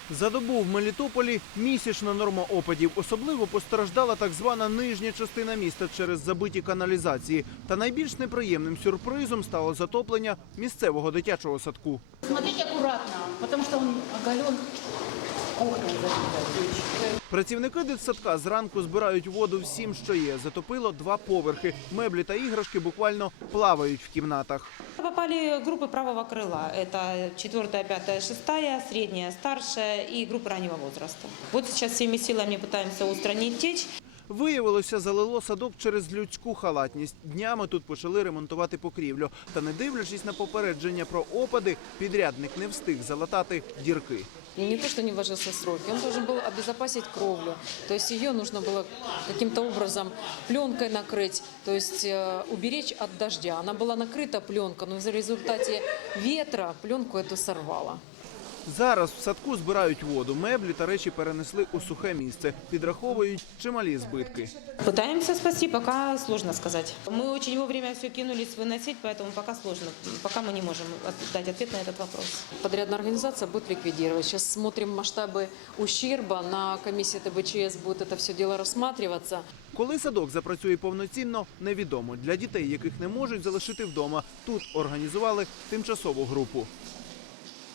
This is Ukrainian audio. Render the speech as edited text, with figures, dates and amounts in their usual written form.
За добу в Мелітополі місячна норма опадів. Особливо постраждала так звана нижня частина міста через забиті каналізації. Та найбільш неприємним сюрпризом стало затоплення місцевого дитячого садку. Смотрите аккуратно, потому что он оголен. Окна забиты. Працівники дитсадка зранку збирають воду всім, що є. Затопило 2 поверхи. Меблі та іграшки буквально плавають в кімнатах. Попали группы правого крыла. Это 4, 5, 6, средняя, старшая и группы раннего возраста. Вот сейчас всеми силами пытаемся устранить течь. Виявилося, залило садок через людську халатність. Днями тут почали ремонтувати покрівлю. Та не дивлячись на попередження про опади, підрядник не встиг залатати дірки. И не то, что не вложился в сроки, он должен был обезопасить кровлю. То есть ее нужно было каким-то образом пленкой накрыть, то есть уберечь от дождя. Она была накрыта пленкой, но в результате ветра пленку эту сорвала. Зараз в садку збирають воду. Меблі та речі перенесли у сухе місце. Підраховують чималі збитки. Пытаемся спасти, пока сложно сказать. Мы очень вовремя все кинулись выносить, поэтому пока сложно. Пока мы не можем дать ответ на этот вопрос. Подрядная организация будет ликвидировать. Сейчас смотрим масштабы ущерба. На комиссии ТБЧС будет это все дело рассматриваться. Коли садок запрацює повноцінно, невідомо. Для дітей, яких не можуть залишити вдома, тут організували тимчасову групу.